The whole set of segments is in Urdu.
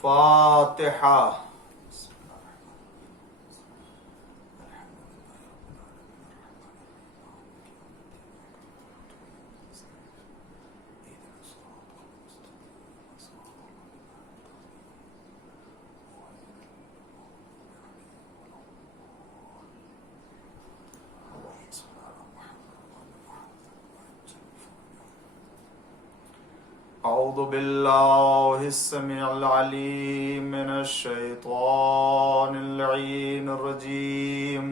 فاتحہ. اعوذ باللہ السمیع العلیم من الشیطان اللعین الرجیم.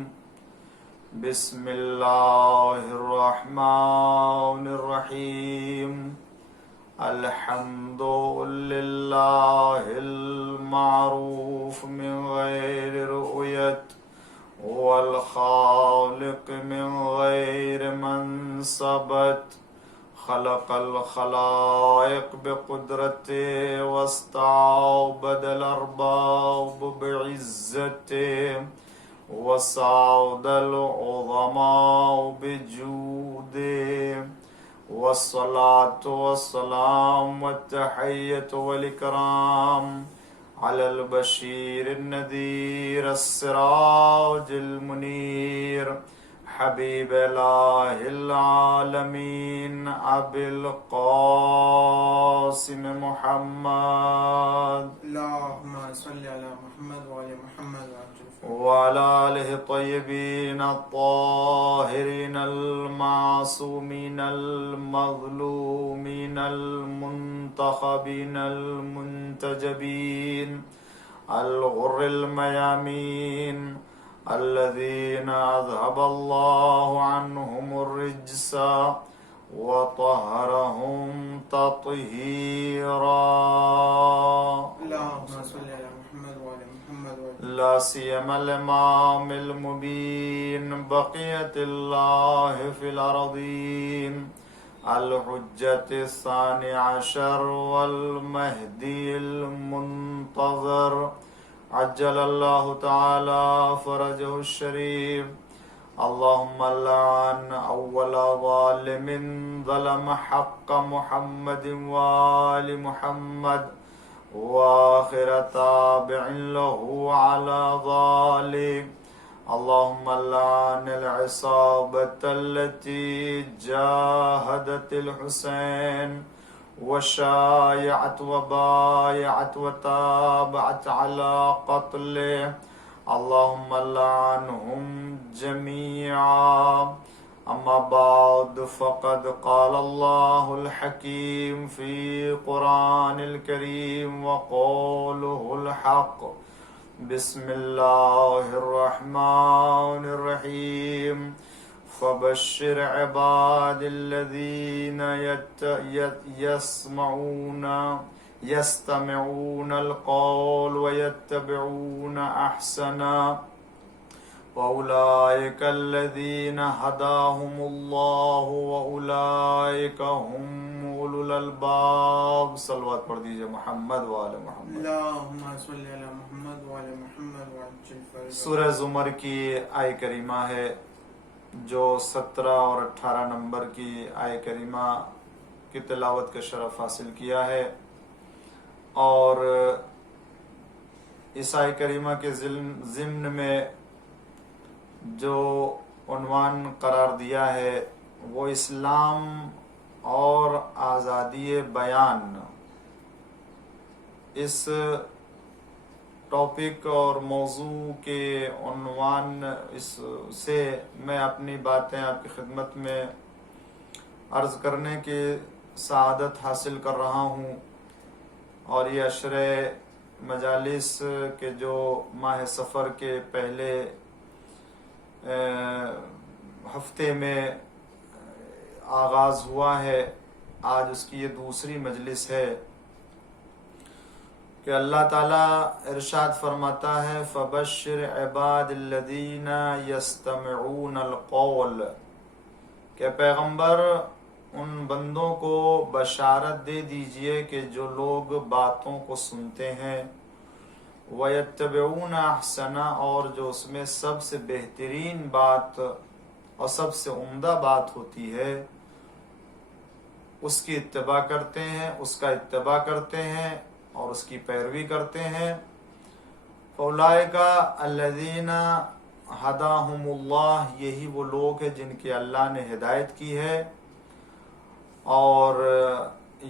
بسم اللہ الرحمن الرحیم. الحمد للہ المعروف من غیر رؤیت والخالق من غیر منصبت. خلق الخلائق بقدرته واستعبد الأرباب بعزته وسعد العظماء بجوده. والصلاة والسلام والتحية والإكرام على البشير النذير السراج المنير حبیب الہ العالمین ابی القاسم محمد اللہم صلی علی محمد وعلی محمد وعلی آلہ الطیبین الطاہرین المعصومین المظلومین المنتخبین المنتجبین الغر المیامین الذين أذهب الله عنهم الرجس وطهرهم تطهيرا. اللهم صل على محمد وعلى محمد لا سيما الإمام المبين بقية الله في الأرضين الحجة الثاني عشر والمهدي المنتظر عجل الله تعالى فرجه الشريف. اللهم لعن أول ظالم ظلم حق محمد وآل محمد وآخر تابع له على ذلك. اللهم لعن العصابة التي جاهدت الحسين وشايعت وبايعت وتابعت على قتله. اللهم لعنهم جميعا. أما بعد فقد قال الله الحكيم في قرآن الكريم وقوله الحق. بسم الله الرحمن الرحيم. فبشر عباد الذين يستمعون القول ويتبعون أحسنا وأولئك الذين هداهم الله وأولئك هم أولو الألباب. صلوات پڑھ دیجئے محمد وآل محمد. اللہم صلی علی محمد وعلی محمد وعجل فرجہ. سورہ زمر کی آیہ کریمہ ہے جو 17 اور 18 نمبر کی آیہ کریمہ کی تلاوت کا شرف حاصل کیا ہے، اور اس آیہ کریمہ کے ضمن میں جو عنوان قرار دیا ہے وہ اسلام اور آزادی بیان. اس ٹاپک اور موضوع کے عنوان سے میں اپنی باتیں آپ کی خدمت میں عرض کرنے کی سعادت حاصل کر رہا ہوں. اور یہ عشرِ مجالس کے جو ماہ سفر کے پہلے ہفتے میں آغاز ہوا ہے، آج اس کی یہ دوسری مجلس ہے کہ اللہ تعالیٰ ارشاد فرماتا ہے فَبَشِّرْ عِبَادِ الَّذِينَ يَسْتَمِعُونَ الْقَوْلَ، کہ پیغمبر ان بندوں کو بشارت دے دیجئے کہ جو لوگ باتوں کو سنتے ہیں، وَيَتَّبِعُونَ أَحْسَنَ، اور جو اس میں سب سے بہترین بات اور سب سے عمدہ بات ہوتی ہے اس کی اتباع کرتے ہیں، اس کا اتباع کرتے ہیں اور اس کی پیروی کرتے ہیں فاولئک الذین ہداہم اللہ، یہی وہ لوگ ہیں جن کی اللہ نے ہدایت کی ہے، اور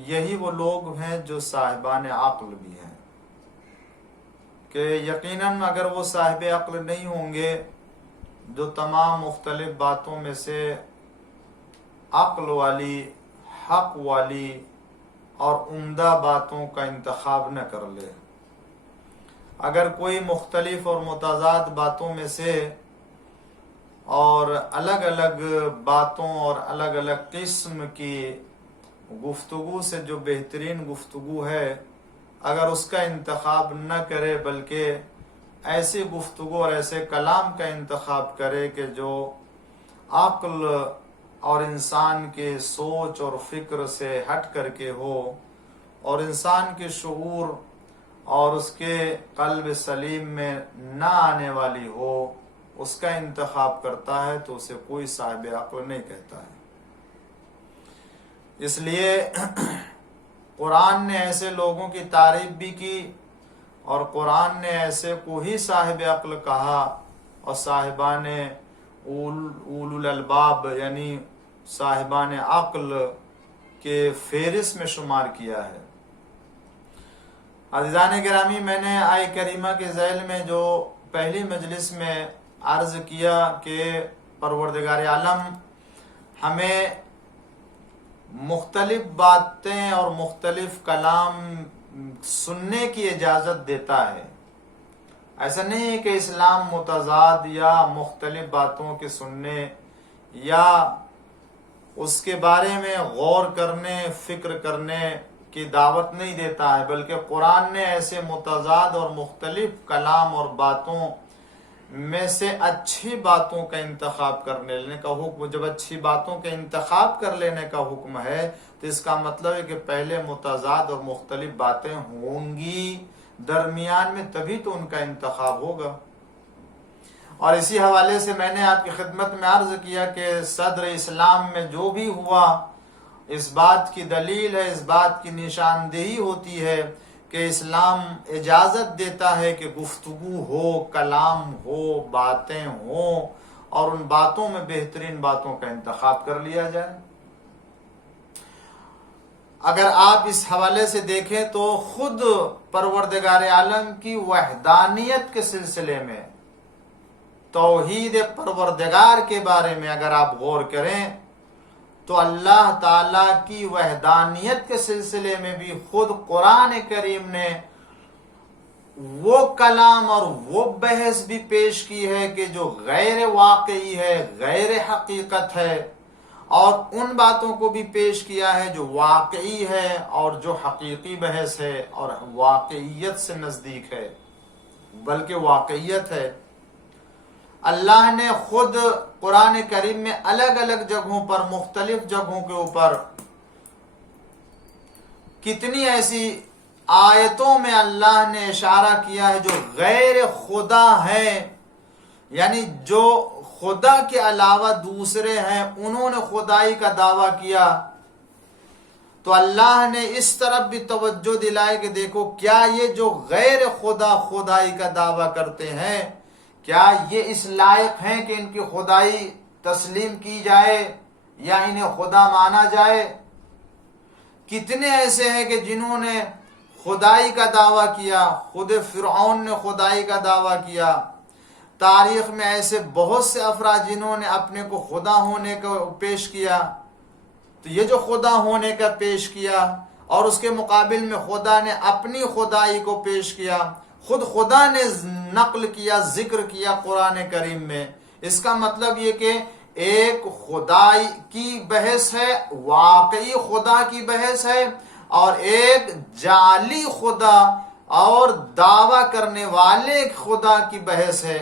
یہی وہ لوگ ہیں جو صاحبان عقل بھی ہیں، کہ یقیناً اگر وہ صاحب عقل نہیں ہوں گے جو تمام مختلف باتوں میں سے عقل والی، حق والی اور عمدہ باتوں کا انتخاب نہ کر لے، اگر کوئی مختلف اور متضاد باتوں میں سے اور الگ الگ باتوں اور الگ الگ قسم کی گفتگو سے جو بہترین گفتگو ہے اگر اس کا انتخاب نہ کرے، بلکہ ایسی گفتگو اور ایسے کلام کا انتخاب کرے کہ جو عقل اور انسان کے سوچ اور فکر سے ہٹ کر کے ہو اور انسان کے شعور اور اس کے قلب سلیم میں نہ آنے والی ہو، اس کا انتخاب کرتا ہے تو اسے کوئی صاحب عقل نہیں کہتا ہے۔ اس لیے قرآن نے ایسے لوگوں کی تعریف بھی کی اور قرآن نے ایسے کو ہی صاحب عقل کہا اور صاحبان اولو الالباب یعنی صاحبان عقل کے فہرست میں شمار کیا ہے۔ عزیزان گرامی، میں نے آیہ کریمہ کے ذیل میں جو پہلی مجلس میں عرض کیا کہ پروردگار عالم ہمیں مختلف باتیں اور مختلف کلام سننے کی اجازت دیتا ہے، ایسا نہیں ہے کہ اسلام متضاد یا مختلف باتوں کے سننے یا اس کے بارے میں غور کرنے، فکر کرنے کی دعوت نہیں دیتا ہے، بلکہ قرآن نے ایسے متضاد اور مختلف کلام اور باتوں میں سے اچھی باتوں کا انتخاب کرنے لینے کا حکم، جب اچھی باتوں کا انتخاب کر لینے کا حکم ہے تو اس کا مطلب ہے کہ پہلے متضاد اور مختلف باتیں ہوں گی درمیان میں، تبھی تو ان کا انتخاب ہوگا۔ اور اسی حوالے سے میں نے آپ کی خدمت میں عرض کیا کہ صدر اسلام میں جو بھی ہوا اس بات کی دلیل ہے، اس بات کی نشاندہی ہوتی ہے کہ اسلام اجازت دیتا ہے کہ گفتگو ہو، کلام ہو، باتیں ہوں اور ان باتوں میں بہترین باتوں کا انتخاب کر لیا جائے۔ اگر آپ اس حوالے سے دیکھیں تو خود پروردگار عالم کی وحدانیت کے سلسلے میں، توحید پروردگار کے بارے میں اگر آپ غور کریں تو اللہ تعالیٰ کی وحدانیت کے سلسلے میں بھی خود قرآن کریم نے وہ کلام اور وہ بحث بھی پیش کی ہے کہ جو غیر واقعی ہے، غیر حقیقت ہے، اور ان باتوں کو بھی پیش کیا ہے جو واقعی ہے اور جو حقیقی بحث ہے اور واقعیت سے نزدیک ہے، بلکہ واقعیت ہے۔ اللہ نے خود قرآن کریم میں الگ الگ جگہوں پر، مختلف جگہوں کے اوپر کتنی ایسی آیتوں میں اللہ نے اشارہ کیا ہے جو غیر خدا ہیں، یعنی جو خدا کے علاوہ دوسرے ہیں انہوں نے خدائی کا دعویٰ کیا، تو اللہ نے اس طرف بھی توجہ دلائی کہ دیکھو کیا یہ جو غیر خدا خدائی کا دعویٰ کرتے ہیں کیا یہ اس لائق ہیں کہ ان کی خدائی تسلیم کی جائے یا انہیں خدا مانا جائے؟ کتنے ایسے ہیں کہ جنہوں نے خدائی کا دعویٰ کیا، خود فرعون نے خدائی کا دعویٰ کیا، تاریخ میں ایسے بہت سے افراد جنہوں نے اپنے کو خدا ہونے کا پیش کیا، تو یہ جو خدا ہونے کا پیش کیا اور اس کے مقابل میں خدا نے اپنی خدائی کو پیش کیا، خود خدا نے نقل کیا، ذکر کیا قرآن کریم میں۔ اس کا مطلب یہ کہ ایک خدائی کی بحث ہے، واقعی خدا کی بحث ہے، اور ایک جعلی خدا اور دعویٰ کرنے والے خدا کی بحث ہے۔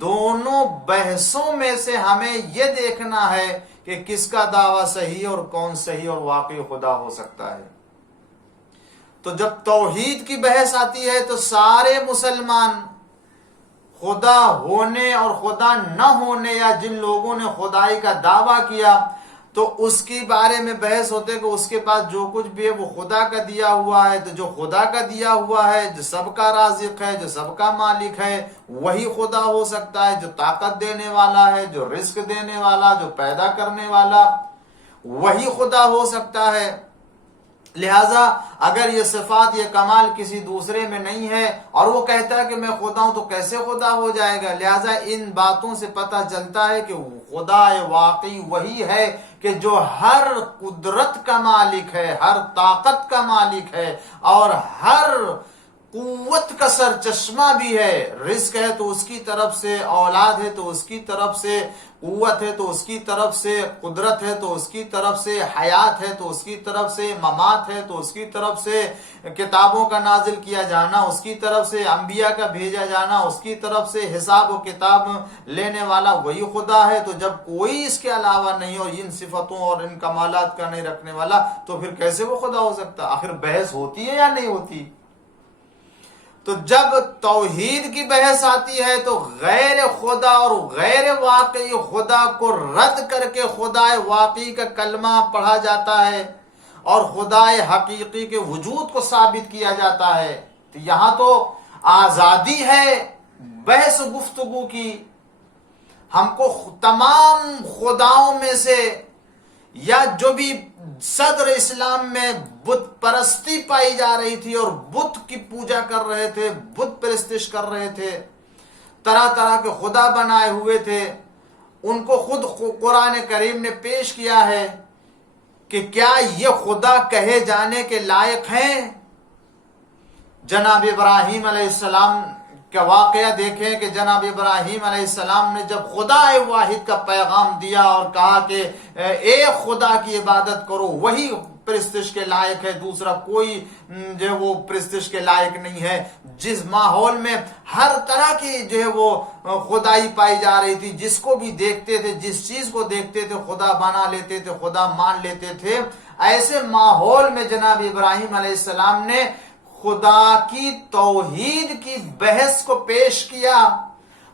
دونوں بحثوں میں سے ہمیں یہ دیکھنا ہے کہ کس کا دعویٰ صحیح اور کون صحیح اور واقعی خدا ہو سکتا ہے۔ تو جب توحید کی بحث آتی ہے تو سارے مسلمان خدا ہونے اور خدا نہ ہونے یا جن لوگوں نے خدائی کا دعویٰ کیا تو اس کی بارے میں بحث ہوتے کہ اس کے پاس جو کچھ بھی ہے وہ خدا کا دیا ہوا ہے، تو جو خدا کا دیا ہوا ہے، جو سب کا رازق ہے، جو سب کا مالک ہے، وہی خدا ہو سکتا ہے، جو طاقت دینے والا ہے، جو رزق دینے والا، جو پیدا کرنے والا، وہی خدا ہو سکتا ہے۔ لہٰذا اگر یہ صفات، یہ کمال کسی دوسرے میں نہیں ہے اور وہ کہتا ہے کہ میں خدا ہوں، تو کیسے خدا ہو جائے گا؟ لہٰذا ان باتوں سے پتہ چلتا ہے کہ خدا واقعی وہی ہے کہ جو ہر قدرت کا مالک ہے، ہر طاقت کا مالک ہے اور ہر قوت کا سر چشمہ بھی ہے۔ رزق ہے تو اس کی طرف سے، اولاد ہے تو اس کی طرف سے، قوت ہے تو اس کی طرف سے، قدرت ہے تو اس کی طرف سے، حیات ہے تو اس کی طرف سے، ممات ہے تو اس کی طرف سے، کتابوں کا نازل کیا جانا اس کی طرف سے، انبیاء کا بھیجا جانا اس کی طرف سے، حساب و کتاب لینے والا وہی خدا ہے۔ تو جب کوئی اس کے علاوہ نہیں اور ان صفتوں اور ان کمالات کا نہیں رکھنے والا، تو پھر کیسے وہ خدا ہو سکتا؟ آخر بحث ہوتی ہے یا نہیں ہوتی؟ تو جب توحید کی بحث آتی ہے تو غیر خدا اور غیر واقعی خدا کو رد کر کے خدا واقعی کا کلمہ پڑھا جاتا ہے اور خدا حقیقی کے وجود کو ثابت کیا جاتا ہے۔ تو یہاں تو آزادی ہے بحث گفتگو کی۔ ہم کو تمام خداؤں میں سے، یا جو بھی صدر اسلام میں بت پرستی پائی جا رہی تھی اور بت کی پوجا کر رہے تھے، بت پرستش کر رہے تھے، طرح طرح کے خدا بنائے ہوئے تھے، ان کو خود قرآن کریم نے پیش کیا ہے کہ کیا یہ خدا کہے جانے کے لائق ہیں؟ جناب ابراہیم علیہ السلام کا واقعہ دیکھیں کہ جناب ابراہیم علیہ السلام نے جب خدا واحد کا پیغام دیا اور کہا کہ ایک خدا کی عبادت کرو، وہی پرستش کے لائق ہے، دوسرا کوئی جو وہ پرستش کے لائق نہیں ہے۔ جس ماحول میں ہر طرح کی جو ہے وہ خدائی پائی جا رہی تھی، جس کو بھی دیکھتے تھے، جس چیز کو دیکھتے تھے خدا بنا لیتے تھے، خدا مان لیتے تھے، ایسے ماحول میں جناب ابراہیم علیہ السلام نے خدا کی توحید کی بحث کو پیش کیا،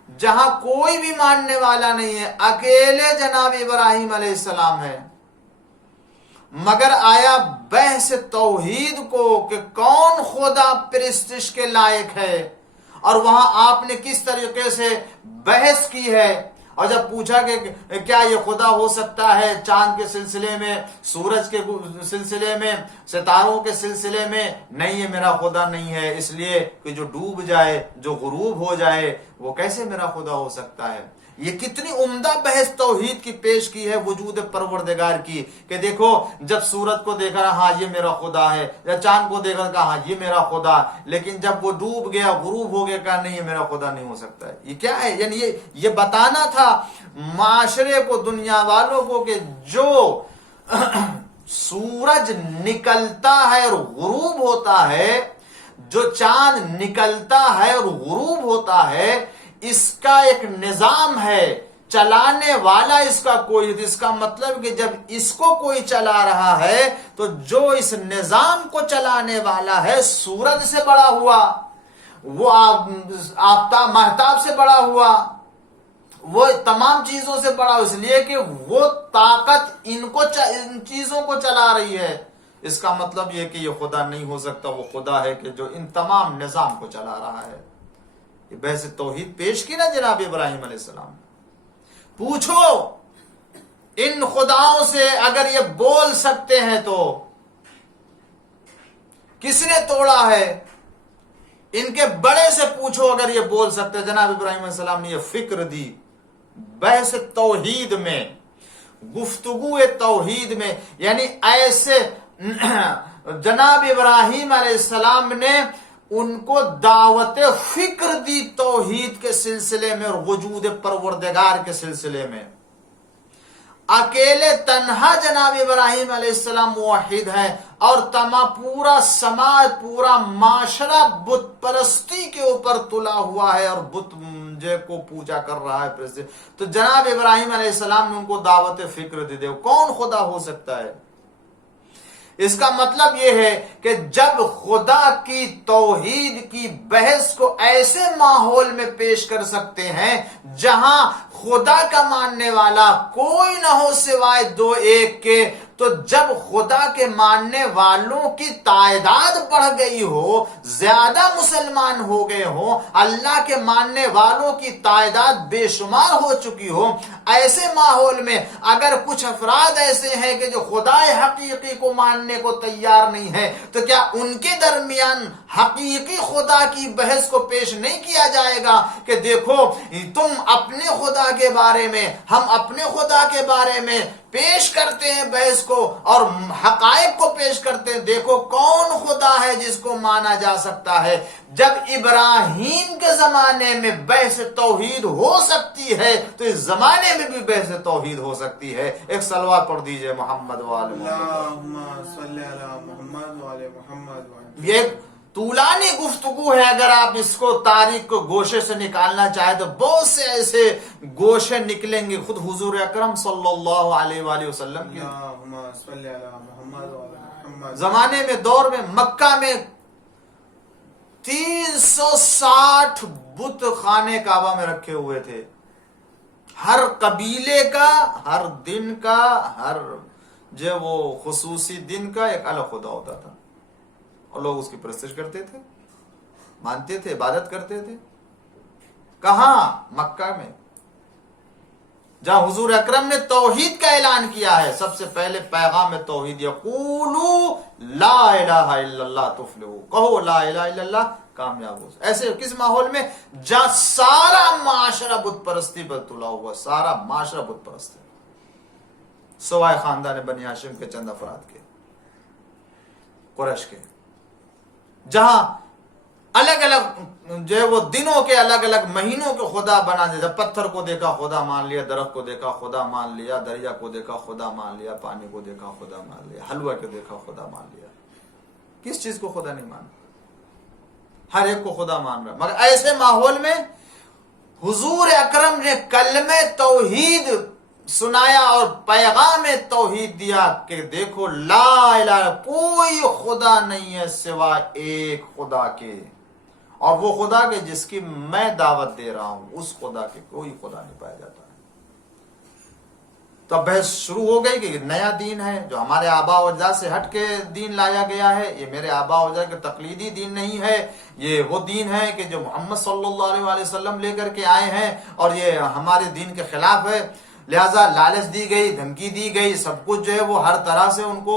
جہاں کوئی بھی ماننے والا نہیں ہے، اکیلے جناب ابراہیم علیہ السلام ہے۔ مگر آیا بحث توحید کو کہ کون خدا پرستش کے لائق ہے، اور وہاں آپ نے کس طریقے سے بحث کی ہے، اور جب پوچھا کہ کیا یہ خدا ہو سکتا ہے چاند کے سلسلے میں، سورج کے سلسلے میں، ستاروں کے سلسلے میں، نہیں یہ میرا خدا نہیں ہے، اس لیے کہ جو ڈوب جائے، جو غروب ہو جائے، وہ کیسے میرا خدا ہو سکتا ہے؟ یہ کتنی عمدہ بحث توحید کی پیش کی ہے وجود پروردگار کی، کہ دیکھو جب سورج کو دیکھا ہاں یہ میرا خدا ہے، یا چاند کو دیکھا کہا ہاں یہ میرا خدا، لیکن جب وہ ڈوب گیا، غروب ہو گیا، کہا نہیں یہ میرا خدا نہیں ہو سکتا ہے۔ یہ کیا ہے؟ یعنی یہ بتانا تھا معاشرے کو، دنیا والوں کو، کہ جو سورج نکلتا ہے اور غروب ہوتا ہے، جو چاند نکلتا ہے اور غروب ہوتا ہے، اس کا ایک نظام ہے، چلانے والا اس کا کوئی، اس کا مطلب کہ جب اس کو کوئی چلا رہا ہے تو جو اس نظام کو چلانے والا ہے سورج سے بڑا ہوا، وہ آفتاب مہتاب سے بڑا ہوا، وہ تمام چیزوں سے بڑا، اس لیے کہ وہ طاقت ان چیزوں کو چلا رہی ہے۔ اس کا مطلب یہ کہ یہ خدا نہیں ہو سکتا، وہ خدا ہے کہ جو ان تمام نظام کو چلا رہا ہے۔ یہ بحث توحید پیش کی نا جناب ابراہیم علیہ السلام۔ پوچھو ان خداؤں سے، اگر یہ بول سکتے ہیں تو کس نے توڑا ہے؟ ان کے بڑے سے پوچھو اگر یہ بول سکتے۔ جناب ابراہیم علیہ السلام نے یہ فکر دی بحث توحید میں، گفتگو توحید میں، یعنی ایسے جناب ابراہیم علیہ السلام نے ان کو دعوت فکر دی توحید کے سلسلے میں اور وجود پروردگار کے سلسلے میں۔ اکیلے تنہا جناب ابراہیم علیہ السلام موحد ہیں، اور پورا سماج، پورا معاشرہ بت پرستی کے اوپر تلا ہوا ہے اور بت کو پوجا کر رہا ہے۔ تو جناب ابراہیم علیہ السلام نے ان کو دعوت فکر دی، کون خدا ہو سکتا ہے؟ اس کا مطلب یہ ہے کہ جب خدا کی توحید کی بحث کو ایسے ماحول میں پیش کر سکتے ہیں جہاں خدا کا ماننے والا کوئی نہ ہو سوائے دو ایک کے، تو جب خدا کے ماننے والوں کی تعداد بڑھ گئی ہو، زیادہ مسلمان ہو گئے ہوں، اللہ کے ماننے والوں کی تعداد بے شمار ہو چکی ہو، ایسے ماحول میں اگر کچھ افراد ایسے ہیں کہ جو خدا حقیقی کو ماننے کو تیار نہیں ہے، تو کیا ان کے درمیان حقیقی خدا کی بحث کو پیش نہیں کیا جائے گا کہ دیکھو تم اپنے خدا کے بارے میں، ہم اپنے خدا کے بارے میں پیش کرتے ہیں بحث کو اور حقائق کو پیش کرتے ہیں، دیکھو کون خدا ہے جس کو مانا جا سکتا ہے۔ جب ابراہیم کے زمانے میں بحث توحید ہو سکتی ہے تو اس زمانے میں بھی بحث توحید ہو سکتی ہے۔ ایک صلوات پڑھ دیجئے محمد وآل محمد۔ اللہم صلی علی محمد وآل محمد۔ یہ طولانی گفتگو ہے، اگر آپ اس کو تاریخ کو گوشے سے نکالنا چاہیں تو بہت سے ایسے گوشے نکلیں گے۔ خود حضور اکرم صلی اللہ علیہ وآلہ وسلم کے اللہم صلی علی محمد وآل محمد زمانے میں، دور میں، مکہ میں 360 بت خانے کعبہ میں رکھے ہوئے تھے۔ ہر قبیلے کا، ہر دن کا، ہر جو وہ خصوصی دن کا ایک الگ خدا ہوتا تھا، اور لوگ اس کی پرستش کرتے تھے، مانتے تھے، عبادت کرتے تھے۔ کہاں؟ مکہ میں، جہاں حضور اکرم نے توحید کا اعلان کیا ہے۔ سب سے پہلے پیغام توحید، یقولوا لا الہ الا اللہ تفلحوا، کہو لا الہ الا اللہ کامیاب ہو۔ ایسے کس ماحول میں؟ جہاں سارا معاشرہ بت پرستی پر تلا ہوا، سارا معاشرہ بت پرست ہے، سوائے خاندان بنی ہاشم کے چند افراد کے، قریش کے۔ جہاں الگ الگ جو ہے وہ دنوں کے، الگ الگ مہینوں کے خدا بنا دیا، پتھر کو دیکھا خدا مان لیا، درخت کو دیکھا خدا مان لیا، دریا کو دیکھا خدا مان لیا، پانی کو دیکھا خدا مان لیا، حلوہ کو دیکھا خدا مان لیا۔ کس چیز کو خدا نہیں مانا؟ ہر ایک کو خدا مان رہا۔ مگر ایسے ماحول میں حضور اکرم نے کلمہ توحید سنایا اور پیغام توحید دیا کہ دیکھو لا الہ، کوئی خدا نہیں ہے سوا ایک خدا کے، اور وہ خدا کے جس کی میں دعوت دے رہا ہوں، اس خدا کے کوئی خدا نہیں پایا جاتا ہے۔ تو بحث شروع ہو گئی کہ نیا دین ہے جو ہمارے آبا و اجداد سے ہٹ کے دین لایا گیا ہے، یہ میرے آبا و اجداد کے تقلیدی دین نہیں ہے، یہ وہ دین ہے کہ جو محمد صلی اللہ علیہ وآلہ وسلم لے کر کے آئے ہیں، اور یہ ہمارے دین کے خلاف ہے۔ لہذا لالچ دی گئی، دھمکی دی گئی، سب کچھ جو ہے وہ ہر طرح سے ان کو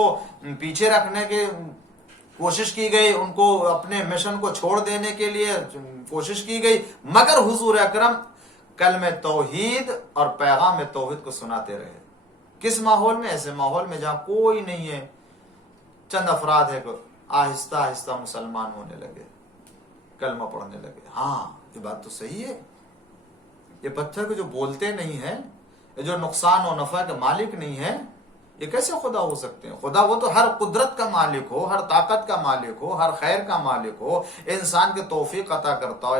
پیچھے رکھنے کے کوشش کی گئی، ان کو اپنے مشن کو چھوڑ دینے کے لیے کوشش کی گئی، مگر حضور اکرم کلمہ توحید اور پیغام توحید کو سناتے رہے۔ کس ماحول میں؟ ایسے ماحول میں جہاں کوئی نہیں ہے، چند افراد ہے، آہستہ آہستہ مسلمان ہونے لگے، کلمہ پڑھنے لگے۔ ہاں یہ بات تو صحیح ہے، یہ پتھر کو جو بولتے نہیں ہیں، یہ جو نقصان و نفع کے مالک نہیں ہے، یہ کیسے خدا ہو سکتے ہیں؟ خدا وہ تو ہر قدرت کا مالک ہو، ہر طاقت کا مالک ہو، ہر خیر کا مالک ہو، انسان کے توفیق عطا کرتا ہو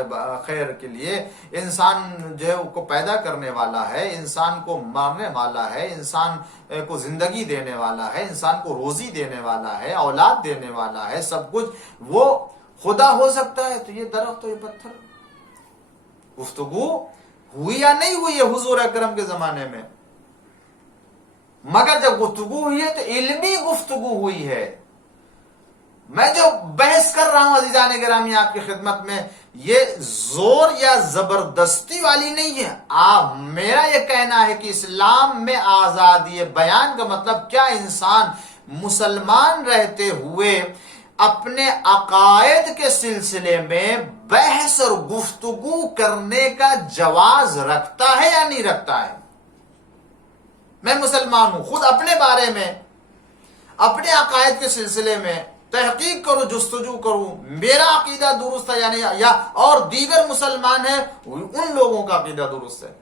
خیر کے لیے، انسان جو ہے کو پیدا کرنے والا ہے، انسان کو مارنے والا ہے، انسان کو زندگی دینے والا ہے، انسان کو روزی دینے والا ہے، اولاد دینے والا ہے، سب کچھ وہ خدا ہو سکتا ہے۔ تو یہ درخت اور یہ پتھر، گفتگو ہوئی یا نہیں ہوئی ہے حضور اکرم کے زمانے میں؟ مگر جب گفتگو ہوئی ہے تو علمی گفتگو ہوئی ہے۔ میں جو بحث کر رہا ہوں عزیزان گرامی آپ کی خدمت میں، یہ زور یا زبردستی والی نہیں ہے۔ میرا یہ کہنا ہے کہ اسلام میں آزادی بیان کا مطلب کیا؟ انسان مسلمان رہتے ہوئے اپنے عقائد کے سلسلے میں بحث اور گفتگو کرنے کا جواز رکھتا ہے یا نہیں رکھتا ہے؟ میں مسلمان ہوں، خود اپنے بارے میں، اپنے عقائد کے سلسلے میں تحقیق کروں، جستجو کروں، میرا عقیدہ درست ہے یا نہیں، یا اور دیگر مسلمان ہیں ان لوگوں کا عقیدہ درست ہے۔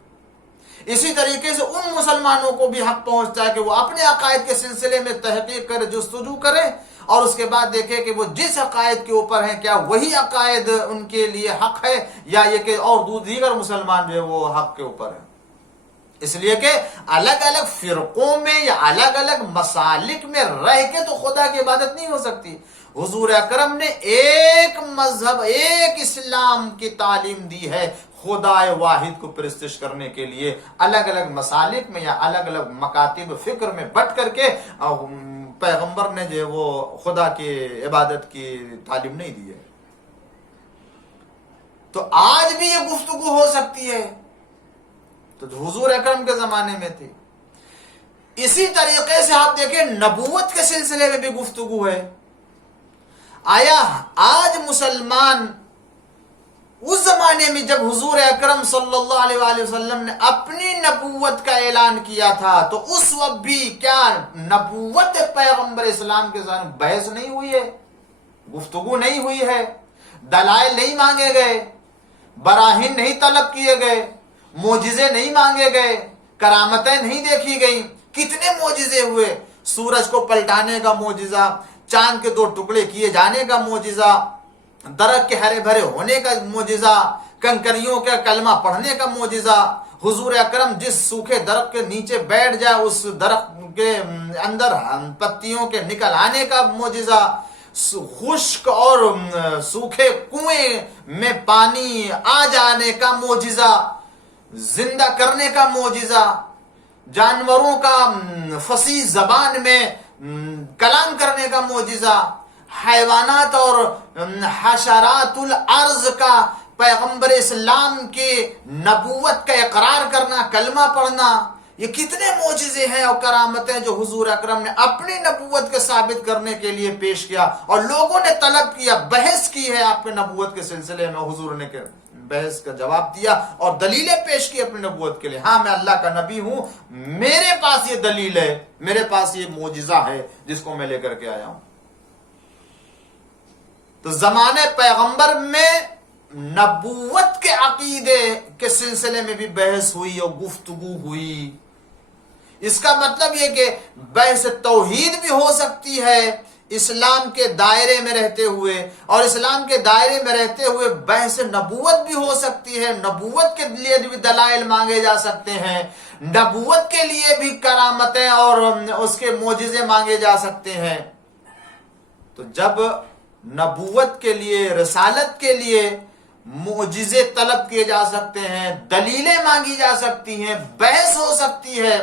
اسی طریقے سے ان مسلمانوں کو بھی حق پہنچتا ہے کہ وہ اپنے عقائد کے سلسلے میں تحقیق کرے، جستجو کرے، اور اس کے بعد دیکھے کہ وہ جس عقائد کے اوپر ہیں کیا وہی عقائد ان کے لیے حق ہے، یا یہ کہ اور دیگر مسلمان جو ہے وہ حق کے اوپر ہیں۔ اس لیے کہ الگ الگ فرقوں میں یا الگ الگ مسالک میں رہ کے تو خدا کی عبادت نہیں ہو سکتی. حضور اکرم نے ایک مذہب، ایک اسلام کی تعلیم دی ہے خدا واحد کو پرستش کرنے کے لیے. الگ الگ مسالک میں یا الگ الگ مکاتب فکر میں بٹ کر کے پیغمبر نے جو وہ خدا کی عبادت کی تعلیم نہیں دی ہے. تو آج بھی یہ گفتگو ہو سکتی ہے، تو حضور اکرم کے زمانے میں تھی. اسی طریقے سے آپ دیکھیں نبوت کے سلسلے میں بھی گفتگو ہے. آیا آج مسلمان اس زمانے میں جب حضور اکرم صلی اللہ علیہ وآلہ وسلم نے اپنی نبوت کا اعلان کیا تھا تو اس وقت بھی کیا نبوت پیغمبر اسلام کے ساتھ بحث نہیں ہوئی ہے، گفتگو نہیں ہوئی ہے، دلائل نہیں مانگے گئے، براہین نہیں طلب کیے گئے، معجزے نہیں مانگے گئے، کرامتیں نہیں دیکھی گئیں. کتنے معجزے ہوئے، سورج کو پلٹانے کا معجزہ، چاند کے 2 ٹکڑے کیے جانے کا معجزہ، درخت کے ہرے بھرے ہونے کا معجزہ، کنکریوں کا کلمہ پڑھنے کا معجزہ. حضور اکرم جس سوکھے درخت کے نیچے بیٹھ جائے اس درخت کے اندر پتیوں کے نکل آنے کا معجزہ، خشک اور سوکھے کنویں میں پانی آ جانے کا معجزہ، زندہ کرنے کا معجزہ، جانوروں کا فصیح زبان میں کلام کرنے کا معجزہ، حیوانات اور حشرات الارض کا پیغمبر اسلام کی نبوت کا اقرار کرنا، کلمہ پڑھنا. یہ کتنے معجزے ہیں اور کرامتیں جو حضور اکرم نے اپنی نبوت کے ثابت کرنے کے لیے پیش کیا، اور لوگوں نے طلب کیا، بحث کی ہے آپ کے نبوت کے سلسلے میں. حضور نے بحث کا جواب دیا اور دلیلیں پیش کی اپنی نبوت کے لیے. ہاں میں اللہ کا نبی ہوں، میرے پاس یہ دلیل ہے، میرے پاس یہ معجزہ ہے جس کو میں لے کر کے آیا ہوں. تو زمانے پیغمبر میں نبوت کے عقیدے کے سلسلے میں بھی بحث ہوئی اور گفتگو ہوئی. اس کا مطلب یہ کہ بحث توحید بھی ہو سکتی ہے اسلام کے دائرے میں رہتے ہوئے، اور اسلام کے دائرے میں رہتے ہوئے بحث نبوت بھی ہو سکتی ہے. نبوت کے لیے بھی دلائل مانگے جا سکتے ہیں، نبوت کے لیے بھی کرامتیں اور اس کے معجزے مانگے جا سکتے ہیں. تو جب نبوت کے لیے، رسالت کے لیے معجزے طلب کیے جا سکتے ہیں، دلیلیں مانگی جا سکتی ہیں، بحث ہو سکتی ہے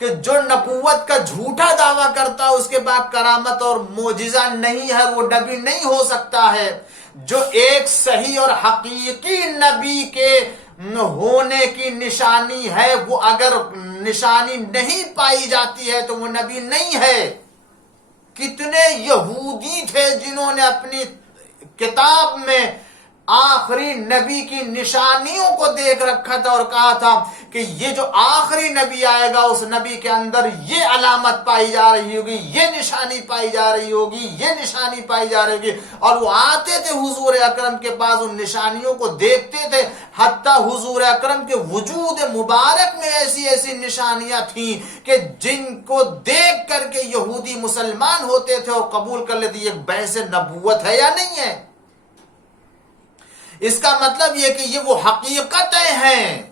کہ جو نبوت کا جھوٹا دعویٰ کرتا ہے اس کے بعد کرامت اور معجزہ نہیں ہے، وہ نبی نہیں ہو سکتا ہے. جو ایک صحیح اور حقیقی نبی کے ہونے کی نشانی ہے، وہ اگر نشانی نہیں پائی جاتی ہے تو وہ نبی نہیں ہے. کتنے یہودی تھے جنہوں نے اپنی کتاب میں آخری نبی کی نشانیوں کو دیکھ رکھا تھا اور کہا تھا کہ یہ جو آخری نبی آئے گا اس نبی کے اندر یہ علامت پائی جا رہی ہوگی، یہ نشانی پائی جا رہی ہوگی، یہ نشانی پائی جا رہی ہوگی. اور وہ آتے تھے حضور اکرم کے پاس، ان نشانیوں کو دیکھتے تھے. حتیٰ حضور اکرم کے وجود مبارک میں ایسی ایسی نشانیاں تھیں کہ جن کو دیکھ کر کے یہودی مسلمان ہوتے تھے اور قبول کر لیتے یہ بحث نبوت ہے یا نہیں ہے. اس کا مطلب یہ کہ یہ وہ حقیقتیں ہیں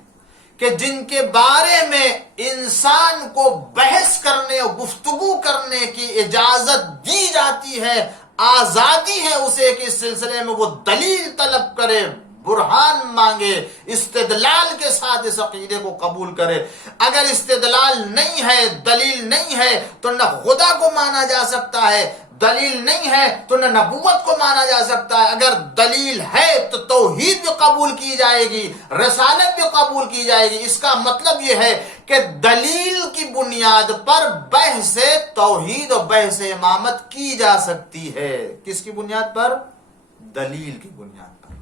کہ جن کے بارے میں انسان کو بحث کرنے اور گفتگو کرنے کی اجازت دی جاتی ہے، آزادی ہے اسے کہ اس سلسلے میں وہ دلیل طلب کرے، برہان مانگے، استدلال کے ساتھ اس عقیدے کو قبول کرے. اگر استدلال نہیں ہے، دلیل نہیں ہے تو نہ خدا کو مانا جا سکتا ہے، دلیل نہیں ہے تو نہ نبوت کو مانا جا سکتا ہے. اگر دلیل ہے تو توحید بھی قبول کی جائے گی، رسالت بھی قبول کی جائے گی. اس کا مطلب یہ ہے کہ دلیل کی بنیاد پر بحث توحید اور بحث امامت کی جا سکتی ہے. کس کی بنیاد پر؟ دلیل کی بنیاد پر،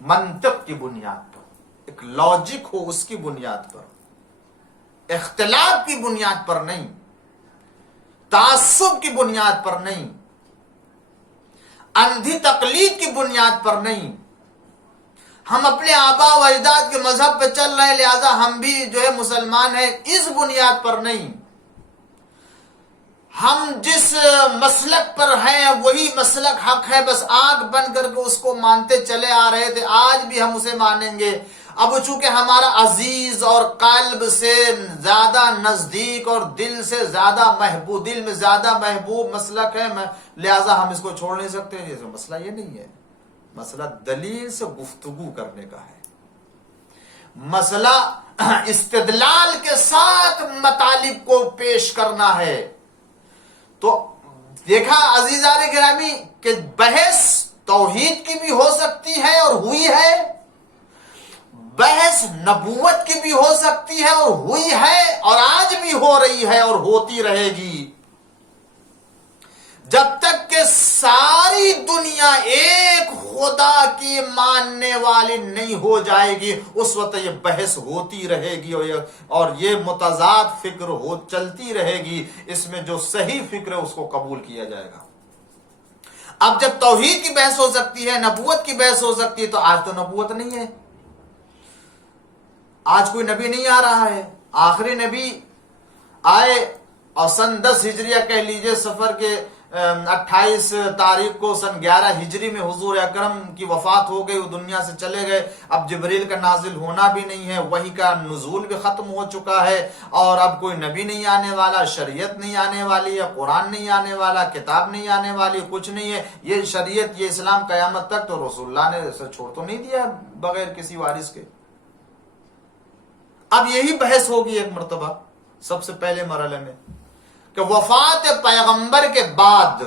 منطق کی بنیاد پر، ایک لاجک ہو اس کی بنیاد پر، اختلاف کی بنیاد پر نہیں، تعصب کی بنیاد پر نہیں، اندھی تقلید کی بنیاد پر نہیں. ہم اپنے آبا و اجداد کے مذہب پہ چل رہے ہیں لہذا ہم بھی جو ہے مسلمان ہیں، اس بنیاد پر نہیں. ہم جس مسلک پر ہیں وہی مسلک حق ہے، بس آنکھ بند کر کے اس کو مانتے چلے آ رہے تھے، آج بھی ہم اسے مانیں گے. اب چونکہ ہمارا عزیز اور قلب سے زیادہ نزدیک اور دل سے زیادہ محبوب، دل میں زیادہ محبوب مسلک ہے، لہذا ہم اس کو چھوڑ نہیں سکتے. یہ مسئلہ یہ نہیں ہے. مسئلہ دلیل سے گفتگو کرنے کا ہے. مسئلہ استدلال کے ساتھ مطالب کو پیش کرنا ہے. تو دیکھا عزیزان گرامی کہ بحث توحید کی بھی ہو سکتی ہے اور ہوئی ہے، بحث نبوت کی بھی ہو سکتی ہے اور ہوئی ہے، اور آج بھی ہو رہی ہے اور ہوتی رہے گی، جب تک کہ ساری دنیا ایک خدا کی ماننے والی نہیں ہو جائے گی. اس وقت یہ بحث ہوتی رہے گی اور یہ متضاد فکر چلتی رہے گی. اس میں جو صحیح فکر ہے اس کو قبول کیا جائے گا. اب جب توحید کی بحث ہو سکتی ہے، نبوت کی بحث ہو سکتی ہے، تو آج تو نبوت نہیں ہے. آج کوئی نبی نہیں آ رہا ہے. آخری نبی آئے اور سن 10 ہجریہ کہہ لیجئے، سفر کے 28 تاریخ کو سن 11 ہجری میں حضور اکرم کی وفات ہو گئی، وہ دنیا سے چلے گئے. اب جبریل کا نازل ہونا بھی نہیں ہے، وحی کا نزول بھی ختم ہو چکا ہے، اور اب کوئی نبی نہیں آنے والا، شریعت نہیں آنے والی ہے، قرآن نہیں آنے والا، کتاب نہیں آنے والی، کچھ نہیں ہے. یہ شریعت، یہ اسلام قیامت تک تو رسول اللہ نے اسے چھوڑ تو نہیں دیا بغیر کسی وارث کے. اب یہی بحث ہوگی ایک مرتبہ سب سے پہلے مرحلے میں کہ وفات پیغمبر کے بعد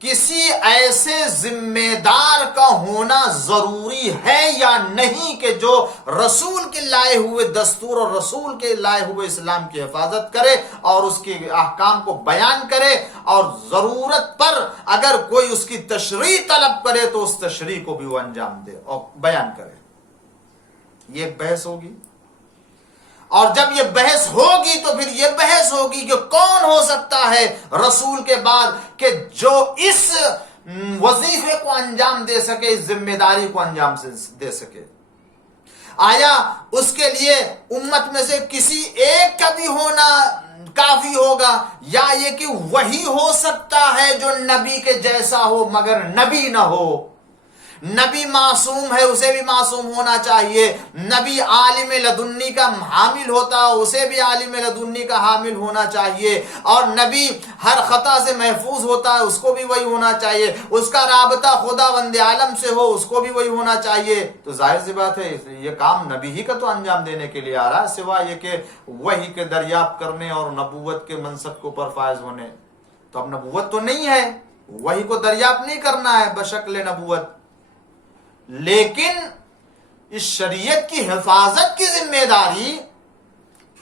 کسی ایسے ذمہ دار کا ہونا ضروری ہے یا نہیں کہ جو رسول کے لائے ہوئے دستور اور رسول کے لائے ہوئے اسلام کی حفاظت کرے اور اس کے احکام کو بیان کرے، اور ضرورت پر اگر کوئی اس کی تشریح طلب کرے تو اس تشریح کو بھی وہ انجام دے اور بیان کرے. یہ ایک بحث ہوگی. اور جب یہ بحث ہوگی تو پھر یہ بحث ہوگی کہ کون ہو سکتا ہے رسول کے بعد کہ جو اس وظیفے کو انجام دے سکے، اس ذمہ داری کو انجام دے سکے. آیا اس کے لیے امت میں سے کسی ایک کا بھی ہونا کافی ہوگا، یا یہ کہ وہی ہو سکتا ہے جو نبی کے جیسا ہو مگر نبی نہ ہو؟ نبی معصوم ہے، اسے بھی معصوم ہونا چاہیے. نبی عالم لدنی کا حامل ہوتا ہے، اسے بھی عالم لدنی کا حامل ہونا چاہیے. اور نبی ہر خطا سے محفوظ ہوتا ہے، اس کو بھی وہی ہونا چاہیے. اس کا رابطہ خدا بند عالم سے ہو، اس کو بھی وہی ہونا چاہیے. تو ظاہر سی بات ہے یہ کام نبی ہی کا تو انجام دینے کے لیے آ رہا ہے، سوائے یہ کہ وحی کے دریافت کرنے اور نبوت کے منصب کے اوپر فائز ہونے. تو اب نبوت تو نہیں ہے، وحی کو دریافت نہیں کرنا ہے بشکل نبوت، لیکن اس شریعت کی حفاظت کی ذمہ داری،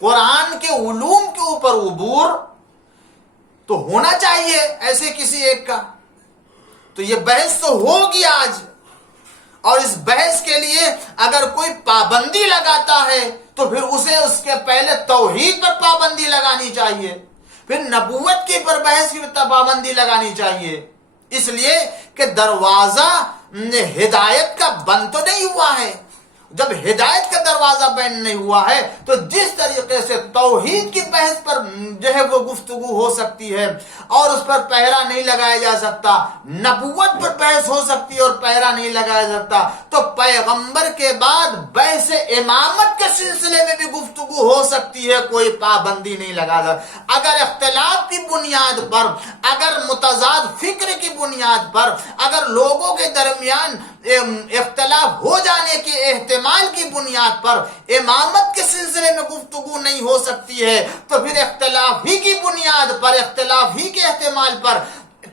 قرآن کے علوم کے اوپر عبور تو ہونا چاہیے ایسے کسی ایک کا. تو یہ بحث تو ہوگی آج، اور اس بحث کے لیے اگر کوئی پابندی لگاتا ہے تو پھر اسے اس کے پہلے توحید پر پابندی لگانی چاہیے، پھر نبوت کی پر بحث کی پابندی لگانی چاہیے. اس لیے کہ دروازہ ہدایت کا بند تو نہیں ہوا ہے. جب ہدایت کا دروازہ بند نہیں ہوا ہے تو جس طریقے سے توحید کی بحث پر جو ہے وہ گفتگو ہو سکتی ہے اور اس پر پہرا نہیں لگایا جا سکتا، نبوت پر بحث ہو سکتی ہے اور پہرا نہیں لگایا جاتا، تو پیغمبر کے بعد بحث امامت کے سلسلے میں بھی گفتگو ہو سکتی ہے، کوئی پابندی نہیں لگا جاتا. اگر اختلاف کی بنیاد پر، اگر متضاد فکر کی بنیاد پر، اگر لوگوں کے درمیان اختلاف ہو جانے کے احتمال کی بنیاد پر امامت کے سلسلے میں گفتگو نہیں ہو سکتی ہے، تو پھر اختلاف ہی کی بنیاد پر، اختلاف ہی کے احتمال پر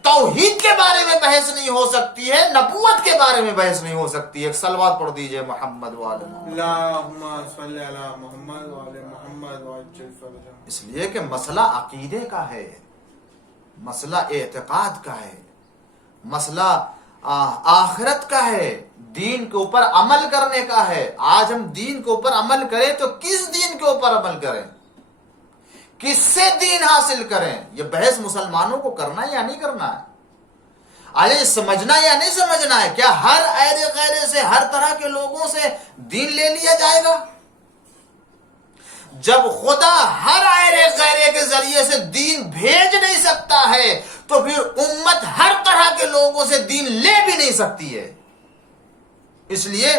توحید کے بارے میں بحث نہیں ہو سکتی ہے، نبوت کے بارے میں بحث نہیں ہو سکتی ہے. ایک صلوات پڑھ دیجئے محمد وعلی محمد. اللہم صلی علی محمد وعلی محمد وعجل فرجہ. اس لیے کہ مسئلہ عقیدے کا ہے، مسئلہ اعتقاد کا ہے، مسئلہ آخرت کا ہے، دین کے اوپر عمل کرنے کا ہے. آج ہم دین کے اوپر عمل کریں تو کس دین کے اوپر عمل کریں، کس سے دین حاصل کریں؟ یہ بحث مسلمانوں کو کرنا ہے یا نہیں کرنا ہے؟ آج سمجھنا یا نہیں سمجھنا ہے؟ کیا ہر ایرے غیرے سے، ہر طرح کے لوگوں سے دین لے لیا جائے گا؟ جب خدا ہر ایرے غیرے کے ذریعے سے دین بھیج نہیں سکتا ہے تو پھر امت ہر طرح کے لوگوں سے دین لے بھی نہیں سکتی ہے. اس لیے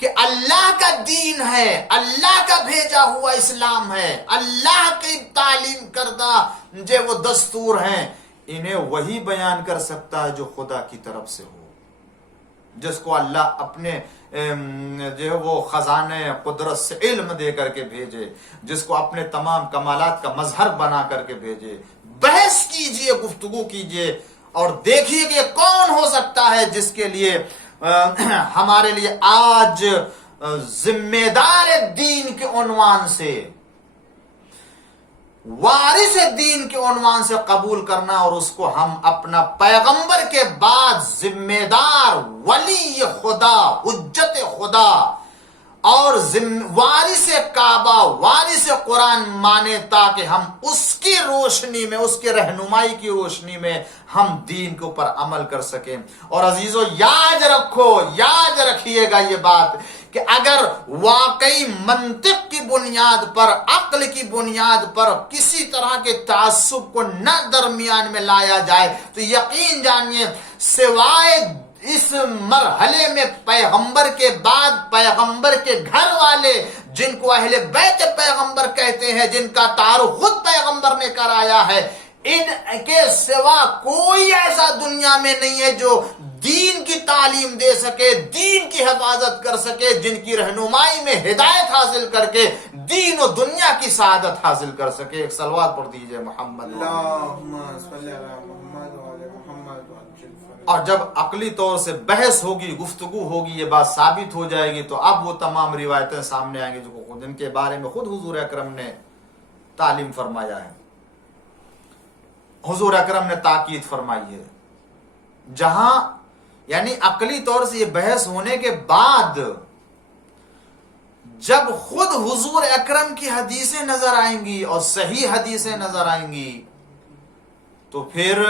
کہ اللہ کا دین ہے، اللہ کا بھیجا ہوا اسلام ہے، اللہ کی تعلیم کردہ جو وہ دستور ہیں، انہیں وہی بیان کر سکتا ہے جو خدا کی طرف سے ہو، جس کو اللہ اپنے جو وہ خزانے قدرت سے علم دے کر کے بھیجے، جس کو اپنے تمام کمالات کا مظہر بنا کر کے بھیجے۔ بحث کیجئے، گفتگو کیجئے اور دیکھیے کہ کون ہو سکتا ہے جس کے لیے ہمارے لیے آج ذمہ دار دین کے عنوان سے، وارث دین کے عنوان سے قبول کرنا، اور اس کو ہم اپنا پیغمبر کے بعد ذمہ دار، ولی خدا، حجت خدا اور وارث کعبہ، وارث قرآن مانے، تاکہ ہم اس کی روشنی میں، اس کی رہنمائی کی روشنی میں ہم دین کے اوپر عمل کر سکیں۔ اور عزیزو یاد رکھو، یاد رکھیے گا یہ بات کہ اگر واقعی منطق کی بنیاد پر، عقل کی بنیاد پر کسی طرح کے تعصب کو نہ درمیان میں لایا جائے تو یقین جانیے سوائے اس مرحلے میں پیغمبر کے بعد پیغمبر کے گھر والے، جن کو اہل بیت پیغمبر کہتے ہیں، جن کا تعارف خود پیغمبر نے کرایا ہے، ان کے سوا کوئی ایسا دنیا میں نہیں ہے جو دین کی تعلیم دے سکے، دین کی حفاظت کر سکے، جن کی رہنمائی میں ہدایت حاصل کر کے دین و دنیا کی سعادت حاصل کر سکے۔ ایک صلوات پڑھ دیجئے محمد۔ اللہم صلی علی محمد وعلی محمد وعجل فرج۔ اور جب عقلی طور سے بحث ہوگی، گفتگو ہوگی، یہ بات ثابت ہو جائے گی، تو اب وہ تمام روایتیں سامنے آئیں گی جن کے بارے میں خود حضور اکرم نے تعلیم فرمایا ہے، حضور اکرم نے تاکید فرمائی ہے۔ جہاں یعنی عقلی طور سے یہ بحث ہونے کے بعد جب خود حضور اکرم کی حدیثیں نظر آئیں گی اور صحیح حدیثیں نظر آئیں گی، تو پھر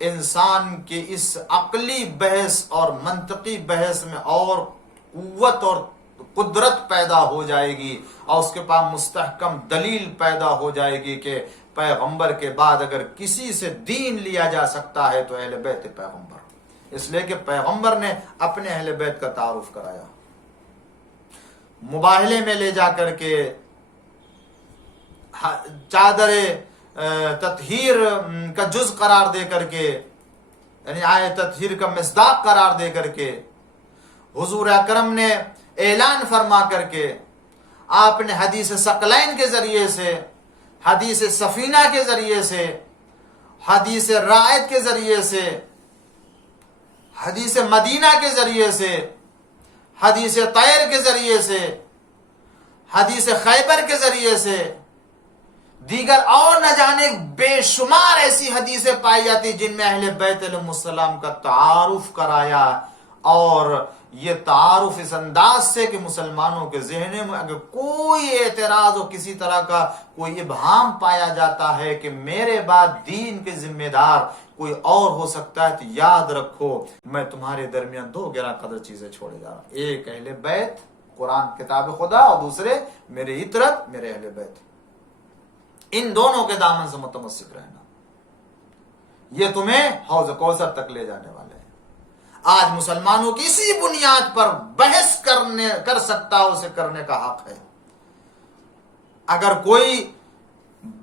انسان کے اس عقلی بحث اور منطقی بحث میں اور قوت اور قدرت پیدا ہو جائے گی، اور اس کے پاس مستحکم دلیل پیدا ہو جائے گی کہ پیغمبر کے بعد اگر کسی سے دین لیا جا سکتا ہے تو اہل بیت پیغمبر، اس لیے کہ پیغمبر نے اپنے اہل بیت کا تعارف کرایا، مباہلے میں لے جا کر کے چادر تطہیر کا جز قرار دے کر کے، یعنی آیت تطہیر کا مصداق قرار دے کر کے، حضور اکرم نے اعلان فرما کر کے، آپ نے حدیث ثقلین کے ذریعے سے، حدیث سفینہ کے ذریعے سے، حدیث رائد کے ذریعے سے، حدیث مدینہ کے ذریعے سے، حدیث طیر کے ذریعے سے، حدیث خیبر کے ذریعے سے، دیگر اور نہ جانے بے شمار ایسی حدیثیں پائی جاتی جن میں اہل بیت علیہ السلام کا تعارف کرایا، اور یہ تعارف اس انداز سے کہ مسلمانوں کے ذہن میں اگر کوئی اعتراض ہو، کسی طرح کا کوئی ابہام پایا جاتا ہے کہ میرے بعد دین کے ذمہ دار کوئی اور ہو سکتا ہے، تو یاد رکھو میں تمہارے درمیان دو گراں قدر چیزیں چھوڑے جا رہا ہوں، ایک اہل بیت قرآن کتاب خدا، اور دوسرے میرے عطرت میرے اہل بیت، ان دونوں کے دامن سے متمسک رہنا، یہ تمہیں حوض کوثر تک لے جانے والے ہیں۔ آج مسلمانوں کی اسی بنیاد پر بحث کر سکتا ہو، اسے کرنے کا حق ہے۔ اگر کوئی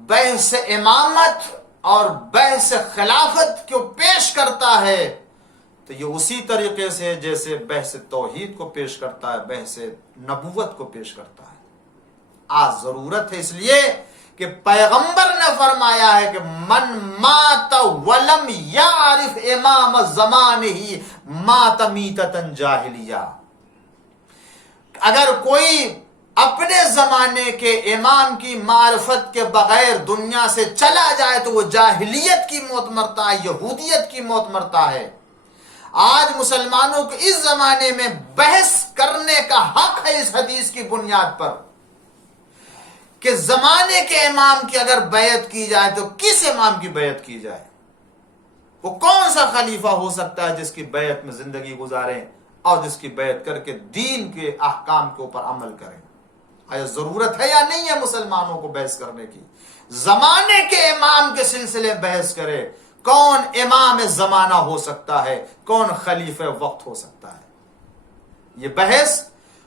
بحث امامت اور بحث خلافت کو پیش کرتا ہے تو یہ اسی طریقے سے جیسے بحث توحید کو پیش کرتا ہے، بحث نبوت کو پیش کرتا ہے۔ آج ضرورت ہے، اس لیے کہ پیغمبر نے فرمایا ہے کہ من مات ولم یعرف امام زمانہ مات میتۃ جاہلیہ، اگر کوئی اپنے زمانے کے امام کی معرفت کے بغیر دنیا سے چلا جائے تو وہ جاہلیت کی موت مرتا ہے، یہودیت کی موت مرتا ہے۔ آج مسلمانوں کو اس زمانے میں بحث کرنے کا حق ہے اس حدیث کی بنیاد پر کہ زمانے کے امام کی اگر بیعت کی جائے تو کس امام کی بیعت کی جائے، وہ کون سا خلیفہ ہو سکتا ہے جس کی بیعت میں زندگی گزاریں اور جس کی بیعت کر کے دین کے احکام کے اوپر عمل کریں۔ آیا ضرورت ہے یا نہیں ہے مسلمانوں کو بحث کرنے کی؟ زمانے کے امام کے سلسلے بحث کرے، کون امام زمانہ ہو سکتا ہے، کون خلیفہ وقت ہو سکتا ہے۔ یہ بحث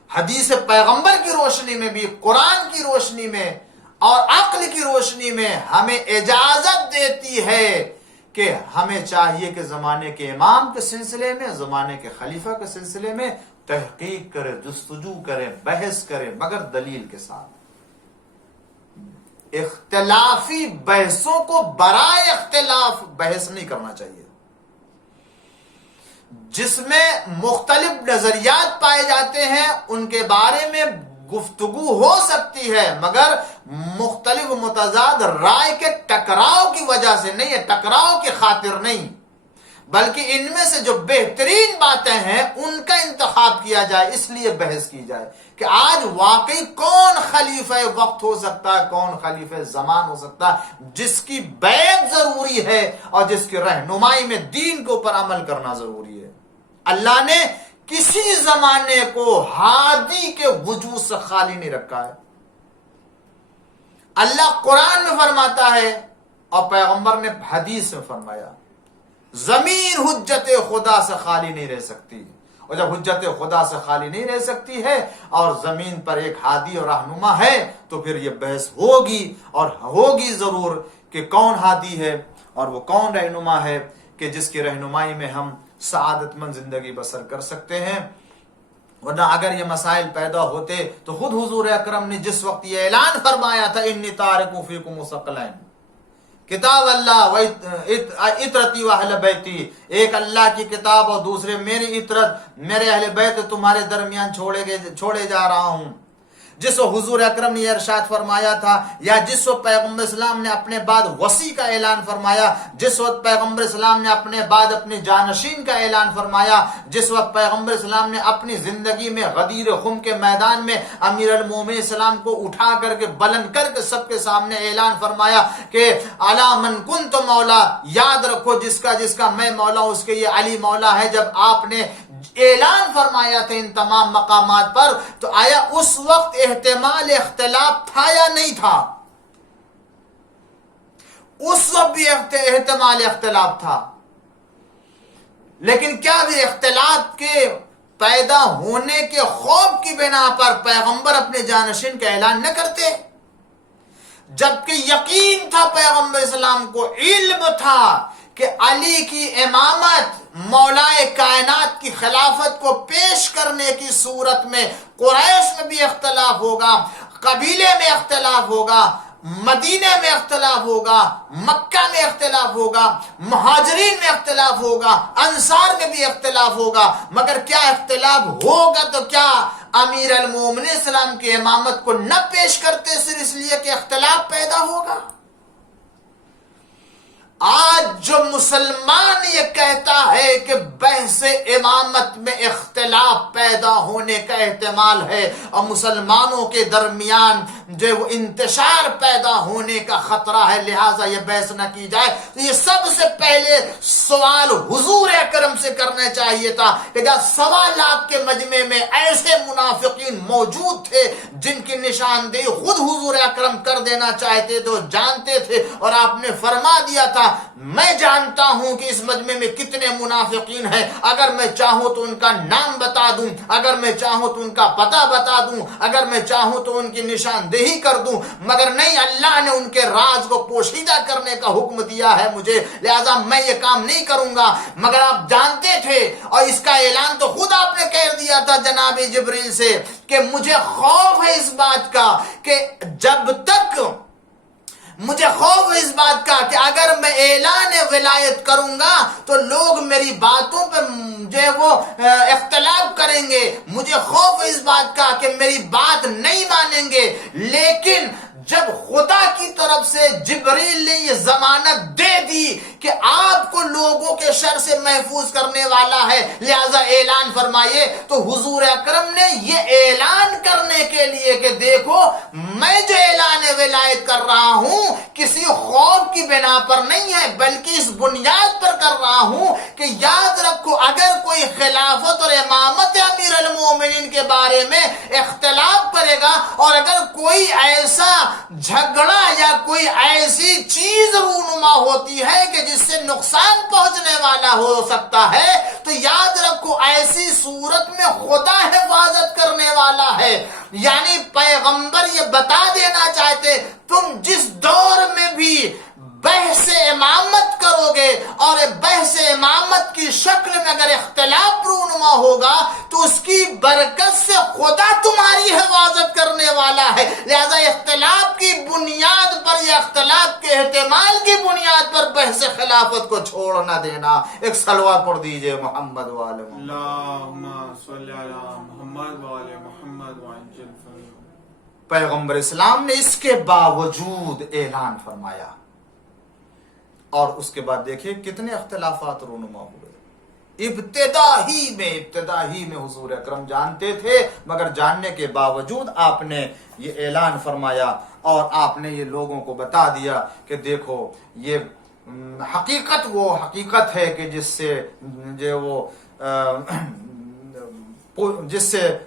حدیث پیغمبر کی روشنی میں بھی، قرآن کی روشنی میں اور عقل کی روشنی میں ہمیں اجازت دیتی ہے کہ ہمیں چاہیے کہ زمانے کے امام کے سلسلے میں، زمانے کے خلیفہ کے سلسلے میں تحقیق کرے، جستجو کرے، بحث کرے، مگر دلیل کے ساتھ۔ اختلافی بحثوں کو برائے اختلاف بحث نہیں کرنا چاہیے، جس میں مختلف نظریات پائے جاتے ہیں ان کے بارے میں گفتگو ہو سکتی ہے، مگر مختلف متضاد رائے کے ٹکراؤ کی وجہ سے نہیں ہے، ٹکراؤ کی خاطر نہیں، بلکہ ان میں سے جو بہترین باتیں ہیں ان کا انتخاب کیا جائے، اس لیے بحث کی جائے کہ آج واقعی کون خلیفہ وقت ہو سکتا ہے، کون خلیفہ زمان ہو سکتا ہے، جس کی بیعت ضروری ہے اور جس کی رہنمائی میں دین کے اوپر عمل کرنا ضروری ہے۔ اللہ نے کسی زمانے کو ہادی کے وجود سے خالی نہیں رکھا ہے۔ اللہ قرآن میں فرماتا ہے اور پیغمبر نے حدیث میں فرمایا، زمین حجت خدا سے خالی نہیں رہ سکتی، اور جب حجت خدا سے خالی نہیں رہ سکتی ہے اور زمین پر ایک ہادی اور رہنما ہے تو پھر یہ بحث ہوگی، اور ہوگی ضرور کہ کون ہادی ہے اور وہ کون رہنما ہے کہ جس کی رہنمائی میں ہم سعادت مند زندگی بسر کر سکتے ہیں۔ ورنہ اگر یہ مسائل پیدا ہوتے تو خود حضور اکرم نے جس وقت یہ اعلان فرمایا تھا انی تارک فیکم ثقلین، کتاب اللہ و اطرتی و اہل بیتی، ایک اللہ کی کتاب اور دوسرے میری اطرت، میرے اہل بیت تمہارے درمیان چھوڑے جا رہا ہوں۔ جس وقت حضور اکرم نے یہ ارشاد فرمایا تھا، یا جس وقت پیغمبر اسلام نے اپنے بعد وصی کا اعلان فرمایا، جس وقت پیغمبر اسلام نے اپنے بعد اپنے جانشین کا اعلان فرمایا، جس وقت پیغمبر اسلام نے اپنی زندگی میں غدیر خم کے میدان میں امیر المومنین اسلام کو اٹھا کر کے بلند کر کے سب کے سامنے اعلان فرمایا کہ الا من کنت مولا، یاد رکھو جس کا میں مولا ہوں اس کے یہ علی مولا ہے، جب آپ نے اعلان فرمایا تھا ان تمام مقامات پر، تو آیا اس وقت احتمال اختلاف تھا یا نہیں تھا؟ اس وقت بھی احتمال اختلاف تھا، لیکن کیا بھی اختلاف کے پیدا ہونے کے خوف کی بنا پر پیغمبر اپنے جانشین کا اعلان نہ کرتے؟ جبکہ یقین تھا پیغمبر اسلام کو، علم تھا کہ علی کی امامت مولا کائنات کی خلافت کو پیش کرنے کی صورت میں قریش میں بھی اختلاف ہوگا، قبیلے میں اختلاف ہوگا، مدینہ میں اختلاف ہوگا، مکہ میں اختلاف ہوگا، مہاجرین میں اختلاف ہوگا، انصار میں بھی اختلاف ہوگا، مگر کیا اختلاف ہوگا تو کیا امیر المومنین اسلام کی امامت کو نہ پیش کرتے صرف اس لیے کہ اختلاف پیدا ہوگا؟ آج جو مسلمان یہ کہتا ہے کہ بحث امامت میں اختلاف پیدا ہونے کا احتمال ہے اور مسلمانوں کے درمیان جو وہ انتشار پیدا ہونے کا خطرہ ہے لہٰذا یہ بحث نہ کی جائے، تو یہ سب سے پہلے سوال حضور اکرم سے کرنا چاہیے تھا کہ جب 1.25 لاکھ کے مجمع میں ایسے منافقین موجود تھے جن کی نشاندہی خود حضور اکرم کر دینا چاہتے تھے، جانتے تھے، اور آپ نے فرما دیا تھا میں جانتا ہوں کہ اس مجمع میں کتنے منافقین ہیں، اگر میں چاہوں تو ان کا نام بتا دوں، اگر میں چاہوں تو ان کا پتہ بتا دوں، اگر میں چاہوں تو ان کی نشاندہی کر دوں، مگر نہیں، اللہ نے ان کے راز کو پوشیدہ کرنے کا حکم دیا ہے مجھے، لہذا میں یہ کام نہیں کروں گا۔ مگر آپ جانتے تھے اور اس کا اعلان تو خود آپ نے کہہ دیا تھا جناب جبریل سے کہ مجھے خوف ہے اس بات کا کہ جب تک مجھے خوف ہے اس بات کا کہ اگر میں اعلان ولایت کروں گا تو لوگ میری باتوں پہ جو ہے وہ اختلاف کریں گے، مجھے خوف ہے اس بات کا کہ میری بات نہیں مانیں گے، لیکن جب خدا کی طرف سے جبریل نے یہ ضمانت دے دی کہ آپ کو لوگوں کے شر سے محفوظ کرنے والا ہے لہذا اعلان فرمائیے، تو حضور اکرم نے یہ اعلان کرنے کے لیے کہ دیکھو میں جو اعلان ولایت کر رہا ہوں کسی خوف کی بنا پر نہیں ہے، بلکہ اس بنیاد پر کر رہا ہوں کہ یاد رکھو اگر کوئی خلافت اور امامت امیر المومنین کے کے بارے میں اختلاف کرے گا، اور اگر کوئی ایسا جھگڑا یا کوئی ایسی چیز رونما ہوتی ہے کہ جس سے نقصان پہنچنے والا ہو سکتا ہے، تو یاد رکھو ایسی صورت میں خدا حفاظت کرنے والا ہے۔ یعنی پیغمبر یہ بتا دینا چاہتے تم جس دور میں بھی بحث امامت کرو گے اور بحث امامت کی شکل میں اگر اختلاف رونما ہوگا تو اس کی برکت سے خدا تمہاری حفاظت کرنے والا ہے۔ لہذا اختلاف کی بنیاد پر یا اختلاف کے احتمال کی بنیاد پر بحث خلافت کو چھوڑ نہ دینا۔ ایک صلوات پڑھ دیجئے محمد وآل محمد۔ اللہم صلی علی محمد وآل محمد وعجل فرجہ۔ پیغمبر اسلام نے اس کے باوجود اعلان فرمایا، اور اس کے بعد دیکھیں کتنے اختلافات رونما ہوئے۔ ابتدا ہی میں حضور اکرم جانتے تھے، مگر جاننے کے باوجود آپ نے یہ اعلان فرمایا اور آپ نے یہ لوگوں کو بتا دیا کہ دیکھو یہ حقیقت وہ حقیقت ہے کہ جس سے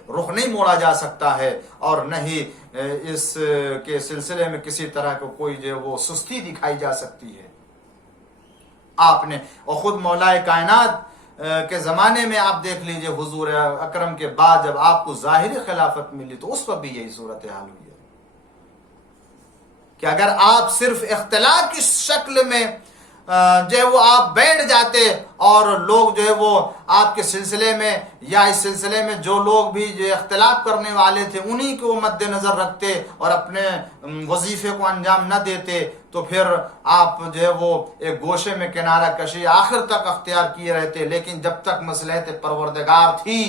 رخ نہیں موڑا جا سکتا ہے، اور نہ ہی اس کے سلسلے میں کسی طرح کو کوئی وہ سستی دکھائی جا سکتی ہے۔ آپ نے اور خود مولا کائنات کے زمانے میں آپ دیکھ لیجئے حضور اکرم کے بعد جب آپ کو ظاہری خلافت ملی تو اس وقت بھی یہی صورتحال ہوئی ہے کہ اگر آپ صرف اختلاف کی شکل میں جو ہے وہ آپ بیٹھ جاتے اور لوگ جو ہے وہ آپ کے سلسلے میں یا اس سلسلے میں جو لوگ بھی جو اختلاف کرنے والے تھے انہی کو مد نظر رکھتے اور اپنے وظیفے کو انجام نہ دیتے، تو پھر آپ جو ہے وہ ایک گوشے میں کنارہ کشی آخر تک اختیار کیے رہتے۔ لیکن جب تک مصلحت پروردگار تھی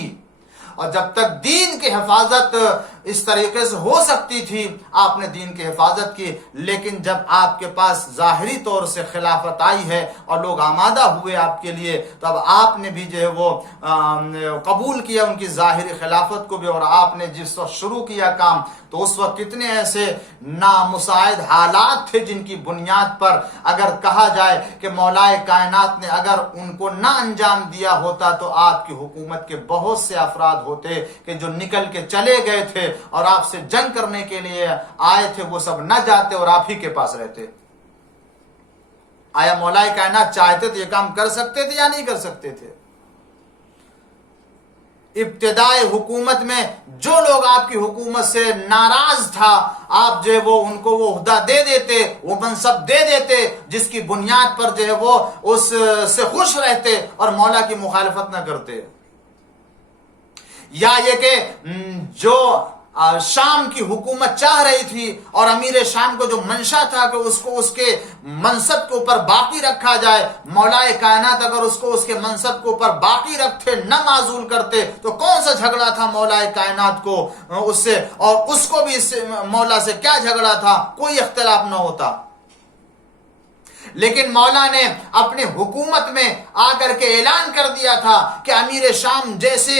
اور جب تک دین کی حفاظت اس طریقے سے ہو سکتی تھی آپ نے دین کی حفاظت کی، لیکن جب آپ کے پاس ظاہری طور سے خلافت آئی ہے اور لوگ آمادہ ہوئے آپ کے لیے، تب آپ نے بھی جو ہے وہ قبول کیا ان کی ظاہری خلافت کو بھی، اور آپ نے جس وقت شروع کیا کام تو اس وقت کتنے ایسے نامساعد حالات تھے جن کی بنیاد پر اگر کہا جائے کہ مولا کائنات نے اگر ان کو نہ انجام دیا ہوتا تو آپ کی حکومت کے بہت سے افراد ہوتے کہ جو نکل کے چلے گئے تھے اور آپ سے جنگ کرنے کے لیے آئے تھے، وہ سب نہ جاتے اور آپ ہی کے پاس رہتے۔ آیا مولا کائنات چاہتے تو یہ کام کر سکتے تھے یا نہیں کر سکتے تھے؟ ابتدائی حکومت میں جو لوگ آپ کی حکومت سے ناراض تھا آپ جو ہے وہ ان کو وہ عہدہ دے دیتے، وہ منصب دے دیتے جس کی بنیاد پر جو ہے وہ اس سے خوش رہتے اور مولا کی مخالفت نہ کرتے۔ یا یہ کہ جو شام کی حکومت چاہ رہی تھی اور امیر شام کو جو منشا تھا کہ اس کو اس کے منصب کے اوپر باقی رکھا جائے، مولا کائنات اگر اس کو اس کے منصب کے اوپر باقی رکھتے نہ معزول کرتے تو کون سا جھگڑا تھا مولا کائنات کو اس سے، اور اس کو بھی مولا سے کیا جھگڑا تھا، کوئی اختلاف نہ ہوتا۔ لیکن مولا نے اپنی حکومت میں آ کر کے اعلان کر دیا تھا کہ امیر شام جیسے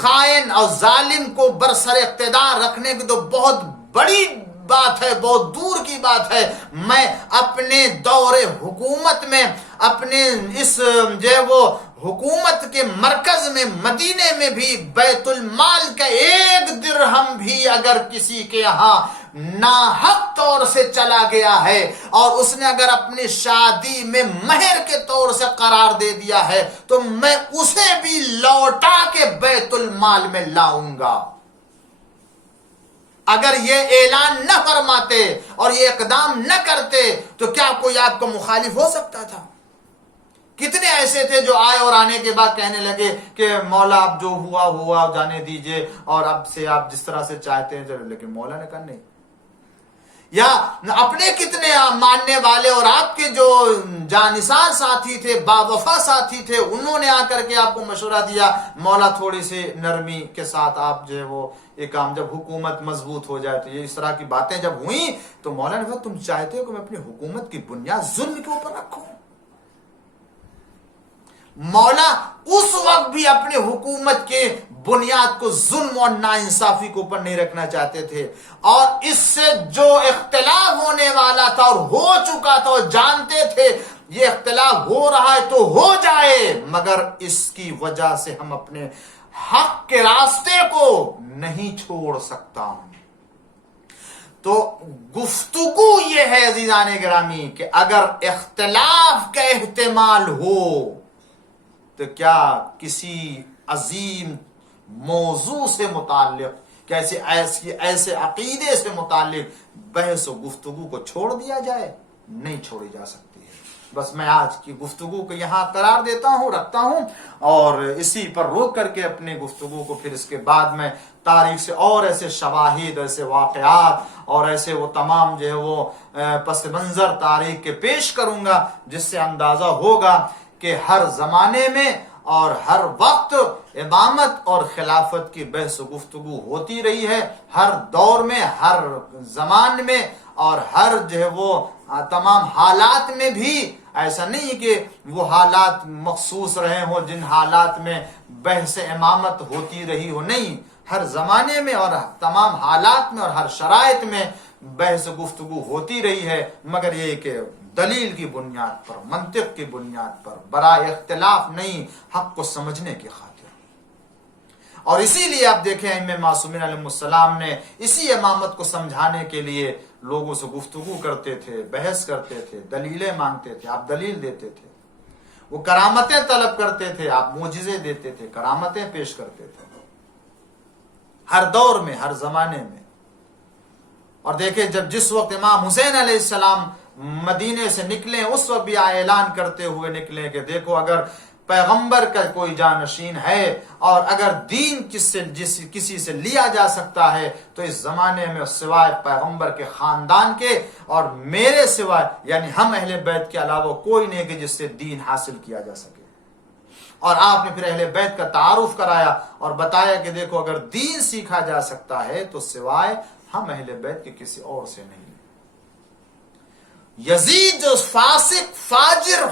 خائن اور ظالم کو برسر اقتدار رکھنے کی تو بہت بڑی بات ہے، بہت دور کی بات ہے، میں اپنے دور حکومت میں اپنے اس جو ہے وہ حکومت کے مرکز میں مدینے میں بھی بیت المال کا ایک درہم بھی اگر کسی کے یہاں ناحق طور سے چلا گیا ہے اور اس نے اگر اپنی شادی میں مہر کے طور سے قرار دے دیا ہے تو میں اسے بھی لوٹا کے بیت المال میں لاؤں گا۔ اگر یہ اعلان نہ فرماتے اور یہ اقدام نہ کرتے تو کیا کوئی آپ کو مخالف ہو سکتا تھا؟ کتنے ایسے تھے جو آئے اور آنے کے بعد کہنے لگے کہ مولا اب جو ہوا جانے دیجئے اور اب سے آپ جس طرح سے چاہتے ہیں، لیکن مولا نے کہا نہیں۔ یا اپنے کتنے ماننے والے اور آپ کے جو جانثار ساتھی تھے، باوفا ساتھی تھے، انہوں نے آ کر کے آپ کو مشورہ دیا، مولا تھوڑی سی نرمی کے ساتھ آپ جو ہے وہ یہ کام، جب حکومت مضبوط ہو جائے تو یہ اس طرح کی باتیں جب ہوئیں تو مولا نے کہا تم چاہتے ہو کہ میں اپنی حکومت کی بنیاد ظلم کے اوپر رکھوں؟ مولا اس وقت بھی اپنی حکومت کے بنیاد کو ظلم اور ناانصافی کے اوپر نہیں رکھنا چاہتے تھے، اور اس سے جو اختلاف ہونے والا تھا اور ہو چکا تھا اور جانتے تھے یہ اختلاف ہو رہا ہے تو ہو جائے، مگر اس کی وجہ سے ہم اپنے حق کے راستے کو نہیں چھوڑ سکتا ہوں۔ تو گفتگو یہ ہے عزیزان گرامی کہ اگر اختلاف کا احتمال ہو تو کیا کسی عظیم موضوع سے متعلق، ایسے عقیدے سے متعلق بحث و گفتگو کو چھوڑ دیا جائے؟ نہیں چھوڑی جا سکتی ہے۔ بس میں آج کی گفتگو کو یہاں قرار دیتا ہوں، رکھتا ہوں، اور اسی پر روک کر کے اپنے گفتگو کو پھر اس کے بعد میں تاریخ سے اور ایسے شواہد، ایسے واقعات اور ایسے وہ تمام جو ہے وہ پس منظر تاریخ کے پیش کروں گا، جس سے اندازہ ہوگا کہ ہر زمانے میں اور ہر وقت امامت اور خلافت کی بحث و گفتگو ہوتی رہی ہے، ہر دور میں، ہر زمان میں، اور ہر جو ہے وہ تمام حالات میں بھی۔ ایسا نہیں کہ وہ حالات مخصوص رہے ہوں جن حالات میں بحث امامت ہوتی رہی ہو، نہیں، ہر زمانے میں اور تمام حالات میں اور ہر شرائط میں بحث و گفتگو ہوتی رہی ہے، مگر یہ کہ دلیل کی بنیاد پر، منطق کی بنیاد پر، برائے اختلاف نہیں، حق کو سمجھنے کی خاطر۔ اور اسی لیے آپ دیکھیں ائمہ معصومین علیہ السلام نے اسی امامت کو سمجھانے کے لیے لوگوں سے گفتگو کرتے تھے، بحث کرتے تھے، دلیلیں مانگتے تھے، آپ دلیل دیتے تھے۔ وہ کرامتیں طلب کرتے تھے، آپ معجزے دیتے تھے، کرامتیں پیش کرتے تھے، ہر دور میں، ہر زمانے میں۔ اور دیکھیں جس وقت امام حسین علیہ السلام مدینے سے نکلے، اس وقت بھی اعلان کرتے ہوئے نکلے کہ دیکھو اگر پیغمبر کا کوئی جانشین ہے اور اگر دین کسی سے لیا جا سکتا ہے تو اس زمانے میں سوائے پیغمبر کے خاندان کے اور میرے سوائے، یعنی ہم اہل بیت کے علاوہ کوئی نہیں کہ جس سے دین حاصل کیا جا سکے۔ اور آپ نے پھر اہل بیت کا تعارف کرایا اور بتایا کہ دیکھو اگر دین سیکھا جا سکتا ہے تو سوائے ہم اہل بیت کے کسی اور سے نہیں۔ یزید جو فاسق فاجر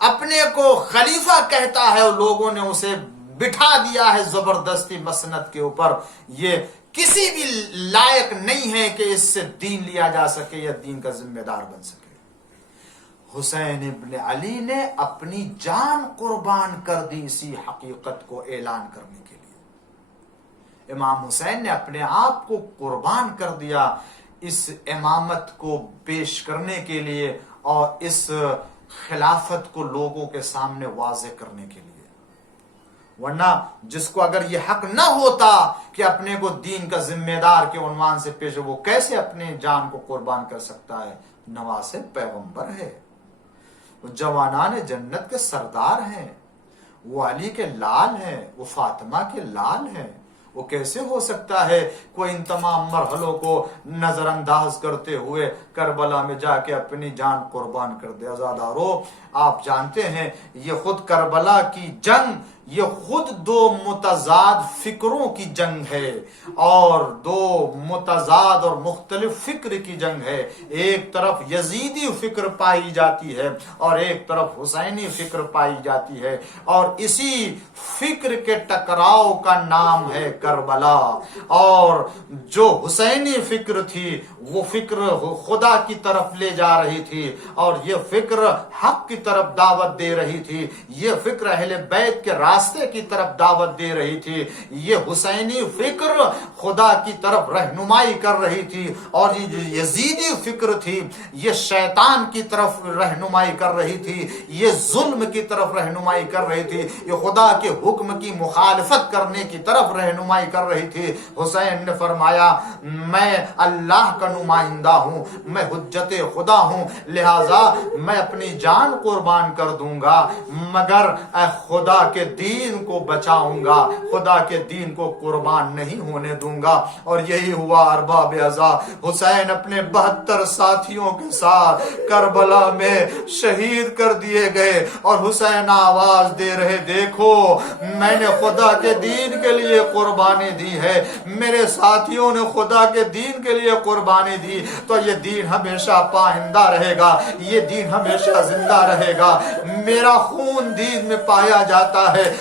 اپنے کو خلیفہ کہتا ہے اور لوگوں نے اسے بٹھا دیا ہے زبردستی مسند کے اوپر، یہ کسی بھی لائق نہیں ہے کہ اس سے دین لیا جا سکے یا دین کا ذمہ دار بن سکے۔ حسین ابن علی نے اپنی جان قربان کر دی اسی حقیقت کو اعلان کرنے کے لیے۔ امام حسین نے اپنے آپ کو قربان کر دیا اس امامت کو پیش کرنے کے لیے اور اس خلافت کو لوگوں کے سامنے واضح کرنے کے لیے۔ ورنہ جس کو اگر یہ حق نہ ہوتا کہ اپنے کو دین کا ذمہ دار کے عنوان سے پیش، وہ کیسے اپنے جان کو قربان کر سکتا ہے؟ نواسے پیغمبر ہے، وہ جوانان جنت کے سردار ہیں، وہ علی کے لال ہیں، وہ فاطمہ کے لال ہیں۔ وہ کیسے ہو سکتا ہے کوئی ان تمام مرحلوں کو نظر انداز کرتے ہوئے کربلا میں جا کے اپنی جان قربان کر دے؟ عزادارو، آپ جانتے ہیں یہ خود کربلا کی جنگ، یہ خود دو متضاد فکروں کی جنگ ہے اور دو متضاد اور مختلف فکر کی جنگ ہے۔ ایک طرف یزیدی فکر پائی جاتی ہے اور ایک طرف حسینی فکر پائی جاتی ہے، اور اسی فکر کے ٹکراؤ کا نام ہے کربلا۔ اور جو حسینی فکر تھی وہ فکر خدا کی طرف لے جا رہی تھی اور یہ فکر حق کی طرف دعوت دے رہی تھی، یہ فکر اہل بیت کے راستے کی طرف دعوت دے رہی تھی، یہ حسینی فکر خدا کی طرف رہنمائی کر رہی تھی، اور یہ جو یزیدی فکر تھی یہ شیطان کی طرف رہنمائی کر رہی تھی، یہ ظلم کی طرف رہنمائی کر رہی تھی، یہ خدا کے حکم کی مخالفت کرنے کی طرف رہنمائی کر رہی تھی۔ حسین نے فرمایا میں اللہ کا نمائندہ ہوں، میں حجت خدا ہوں، لہذا میں اپنی جان قربان کر دوں گا مگر خدا کے دین کو بچاؤں گا، خدا کے دین کو قربان نہیں ہونے دوں گا۔ اور یہی ہوا ارباب عزا، حسین اپنے 72 ساتھیوں کے ساتھ کربلا میں شہید کر دیے گئے، اور حسین آواز دے رہے دیکھو میں نے خدا کے دین کے لیے قربانی دی ہے، میرے ساتھیوں نے خدا کے دین کے لیے قربانی دی، تو یہ دین ہمیشہ پائندہ رہے گا، یہ دین ہمیشہ زندہ رہے گا۔ میرا خون دین میں پایا جاتا ہے،